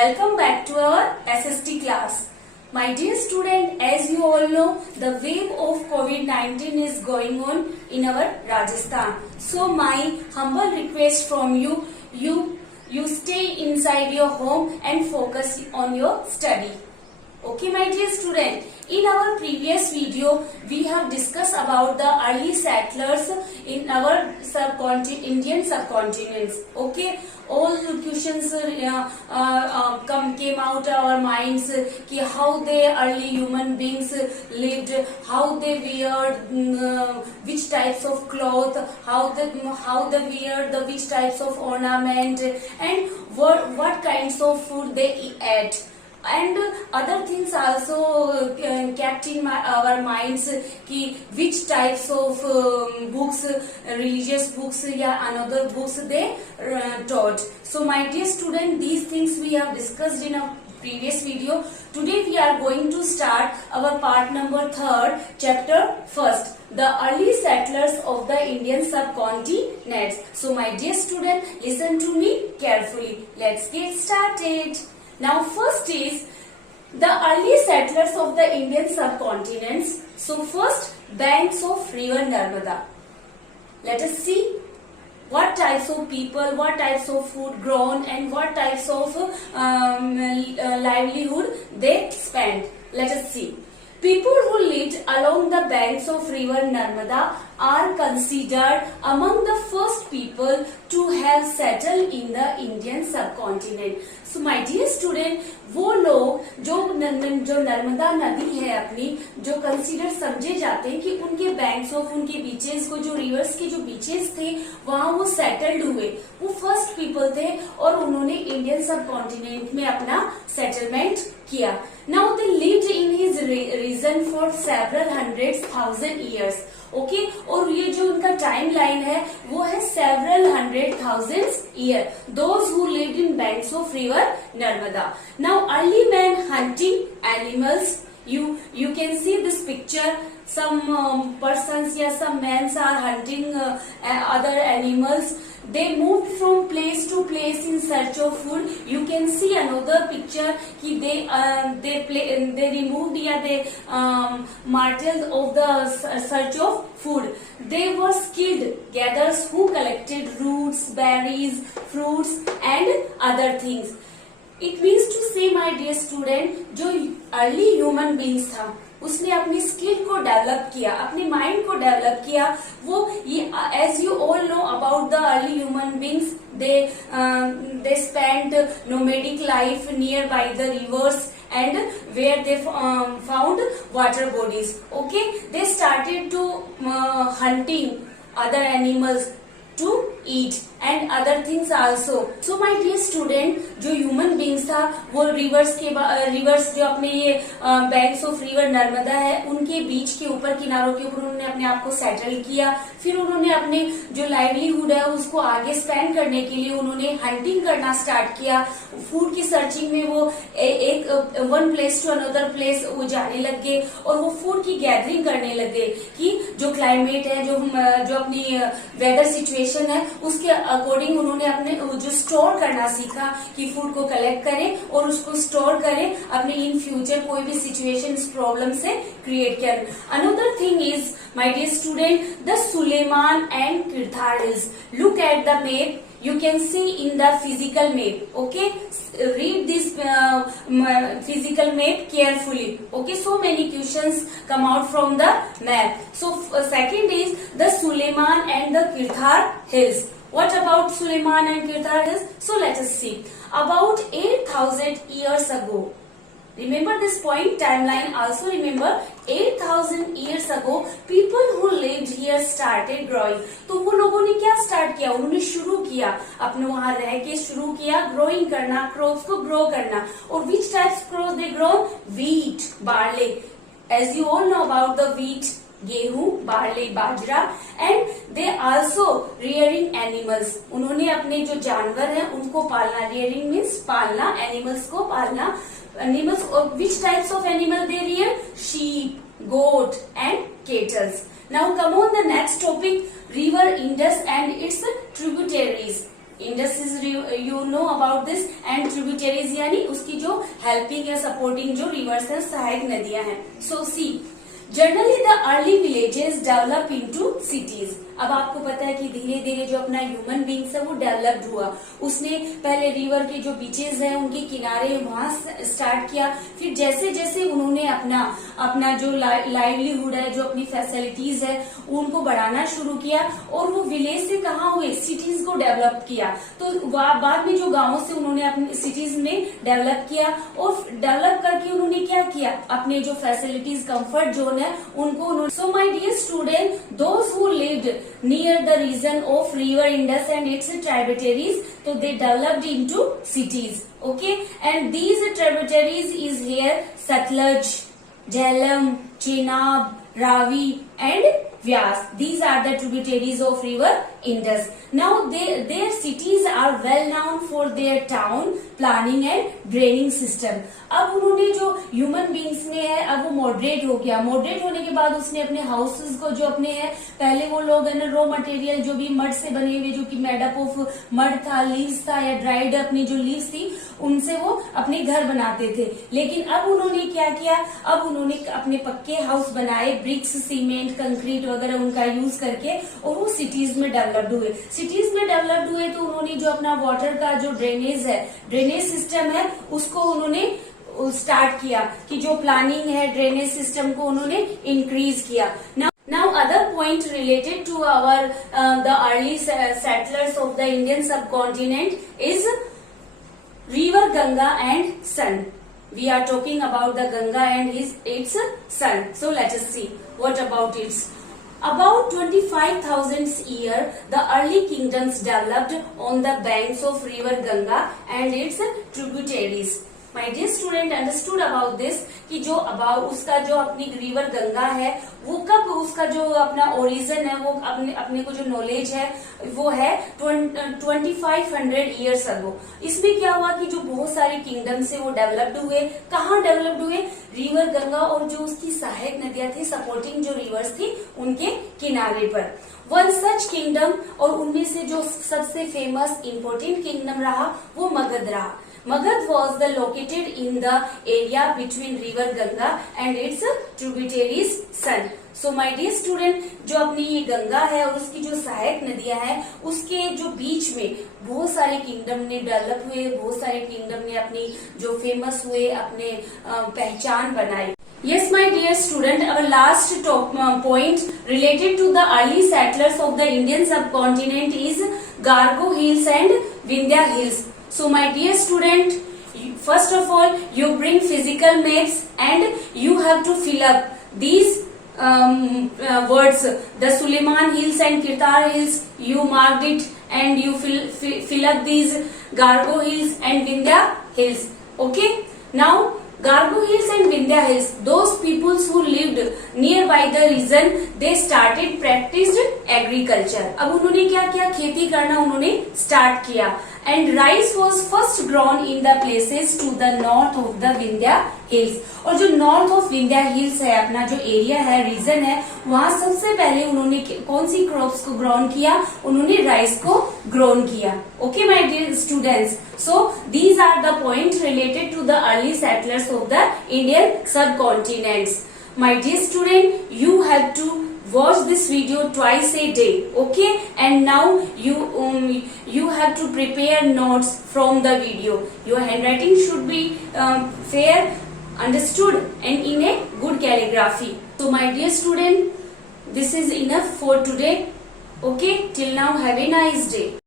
Welcome back to our SST class. My dear student, as you all know, the wave of COVID-19 is going on in our Rajasthan. So my humble request from you stay inside your home and focus on your study. Okay, my dear student, in our previous video, we have discussed about the early settlers in our Indian subcontinents. Okay, all questions came out our minds कि how the early human beings lived, how they wear which types of cloth, how they wear the which types of ornament, and what kinds of food they ate. And other things also kept in our minds कि which types of books, religious books या another books they taught. So my dear student, these things we have discussed in a previous video. Today we are going to start our part number 3rd, chapter 1st, the early settlers of the Indian subcontinent. So my dear student, listen to me carefully. Let's get started. Now first is the early settlers of the Indian subcontinents. So first, banks of river Narmada. Let us see what types of people, what types of food grown, and what types of livelihood they spent. Let us see. People who lived along the banks of river Narmada are considered among the first people to have settled in the Indian subcontinent. So my dear student, वो लोग जो नर्मदा नदी है अपनी, जो consider समझे जाते हैं कि उनके बैंक्स ऑफ, उनके बीचेस को, जो रिवर्स के जो बीचेस थे वहां वो सेटल्ड हुए, वो फर्स्ट पीपल थे और उन्होंने इंडियन सब कॉन्टिनेंट में अपना सेटलमेंट किया. Now they lived in his region for several hundreds thousand years. Okay, और ये जो उनका टाइम लाइन है वो है several 100,000 year. Those who lived in banks of river Narmada. Now early man hunting animals. You can see this picture. Some persons, yes, some men are hunting other animals. They moved from place to place in search of food. You can see another picture कि they removed या they martyrs of the search of food. They were skilled gatherers who collected roots, berries, fruits and other things. It means to say, my dear student, जो early human beings था उसने अपनी skill को develop किया, अपने mind को develop किया. वो ये as you all know about the early human beings, they spent nomadic life nearby the rivers and where they found water bodies. Okay, they started to hunting other animals to eat and other things also. So my dear student, जो human beings था वो reverse जो अपने ये banks of river Narmada है उनके बीच के ऊपर, किनारों के ऊपर उन्होंने अपने आप को सेटल किया. फिर उन्होंने अपने जो लाइवलीहुड है उसको आगे स्पेंड करने के लिए उन्होंने हंटिंग करना स्टार्ट किया. फूड की सर्चिंग में वो एक one place to another place वो जाने लग गए और वो फूड की गैदरिंग करने लग गए कि जो क्लाइमेट है, जो अपनी वेदर सिचुएशन है उसके अकॉर्डिंग उन्होंने अपने जो स्टोर करना सीखा कि फूड को कलेक्ट करें और उसको स्टोर करें अपने इन फ्यूचर कोई भी सिचुएशन इस प्रॉब्लम से क्रिएट करें. Another thing is, my dear student, the Sulaiman and Kirthar hills. Look at the map. You can see in the physical map. Okay, read this physical map carefully. Okay, so many questions come out from the map. So second is the Suleiman and the Kirthar hills. What about Suleiman and Kirthar hills? So let us see. About 8,000 years ago. Remember this point, timeline also remember. 8,000 years ago, people who lived here started growing. तो वो लोगों ने क्या start किया? उन्होंने शुरू किया अपने वहां रह के शुरू किया ग्रोइंग करना, क्रॉप्स को ग्रो करना. और which types crop they grow? Wheat, barley. As you all know about the wheat, गेहूं, barley, bajra. And they also rearing animals. उन्होंने अपने जो जानवर हैं उनको पालना. रियरिंग मीन्स पालना, एनिमल्स को पालना. Animals, which types of animal they rear? Sheep, goat and cattle. Now come on the next topic, river Indus and its tributaries. Indus is you know about this, and tributaries यानी उसकी जो helping या supporting जो reverse है, सहायक नदियां हैं. So see, generally the early villages develop into cities. अब आपको पता है कि धीरे धीरे जो अपना ह्यूमन बींग्स है वो डेवलप्ड हुआ. उसने पहले रिवर के जो बीचेस हैं उनके किनारे वहां स्टार्ट किया. फिर जैसे जैसे उन्होंने अपना जो लाइवलीहुड है, जो अपनी फैसिलिटीज है, उनको बढ़ाना शुरू किया और वो विलेज से कहाँ हुए, सिटीज को डेवलप किया. तो बाद में जो गांवों से उन्होंने अपनी सिटीज में डेवलप किया और डेवलप करके उन्होंने क्या किया, अपने जो फैसिलिटीज, कंफर्ट जोन है उनको उन्होंने. So my dear student, those who lived near the region of river Indus and its tributaries, so they developed into cities. Okay, and these tributaries is here Satluj, Jhelum, Chenab, Ravi and Vyas. These are the tributaries of river Indus. Now their cities are well known for their town planning and draining system. अब उन्होंने जो human beings में है, अब वो moderate हो गया. Moderate होने के बाद उसने अपने हाउसेस को जो अपने हैं, पहले वो लोग है ना रॉ मटेरियल जो भी मड से बने हुए, जो कि मेडअप ऑफ मड था, लीव्स था या ड्राइड अपनी जो लीव्स थी, उनसे वो अपने घर बनाते थे. लेकिन अब उन्होंने क्या किया, अब उन्होंने अपने पक्के हाउस बनाए, ब्रिक्स, सीमेंट, कंक्रीट वगैरह उनका यूज करके, और वो सिटीज में डेवलप्ड हुए. सिटीज में डेवलप्ड हुए तो उन्होंने जो अपना वाटर का जो ड्रेनेज है, ड्रेनेज सिस्टम है, उसको उन्होंने स्टार्ट किया कि जो प्लानिंग है, ड्रेनेज सिस्टम को उन्होंने इंक्रीज किया. Now other point related to our the early settlers of the Indian subcontinent is river Ganga and sun. We are talking about the Ganga and its son. So let us see what about its. About 25,000 year, the early kingdoms developed on the banks of river Ganga and its tributaries. My dear student, understood about this कि जो about उसका जो अपनी river Ganga है, वो कब उसका जो अपना ओरिजिन है, वो अपने को जो नॉलेज है वो है 2500 ईयर्स अगो. इसमें क्या हुआ कि जो बहुत सारे किंगडम से वो डेवलप्ड हुए. कहाँ डेवलप्ड हुए, रिवर गंगा और जो उसकी सहायक नदियां थी, सपोर्टिंग जो रिवर्स थी, उनके किनारे पर. वन सच किंगडम, और उनमें से जो सबसे फेमस इंपोर्टेंट किंगडम रहा वो मगध रहा. Magad was the located in the area between river Ganga and its tributaries Son. So my dear student, जो अपनी ये गंगा है और उसकी जो सहायक नदियां हैं, उसके जो बीच में बहुत सारे किंगडम ने डेवलप हुए, बहुत सारे किंगडम ने अपनी जो फेमस हुए, अपने पहचान बनाई. Yes, my dear student, our last point related to the early settlers of the Indian subcontinent is Gargo Hills and Vindhya Hills. So my dear student, first of all you bring physical maps and you have to fill up these words. The Suleiman Hills and Kirtar Hills, you marked it and you fill up these Gargo Hills and Vindhya Hills. Okay, now Gargo Hills and Vindhya Hills, those peoples who lived nearby the region, they started practiced agriculture. अब उन्होंने क्या किया, खेती करना उन्होंने start किया. And rice was first grown in the places to the north of the Vindhya Hills. और जो north of Vindhya Hills है, अपना जो एरिया है, रीजन है, वहाँ सबसे पहले उन्होंने कौन सी क्रॉप्स को ग्रोन किया, उन्होंने राइस को ग्रोन किया. Okay, my dear students, so these are the points related to the early settlers of the Indian subcontinents. My dear student, you have to watch this video twice a day. Okay, and now you have to prepare notes from the video. Your handwriting should be fair, understood and in a good calligraphy. So my dear student, this is enough for today. Okay, till now have a nice day.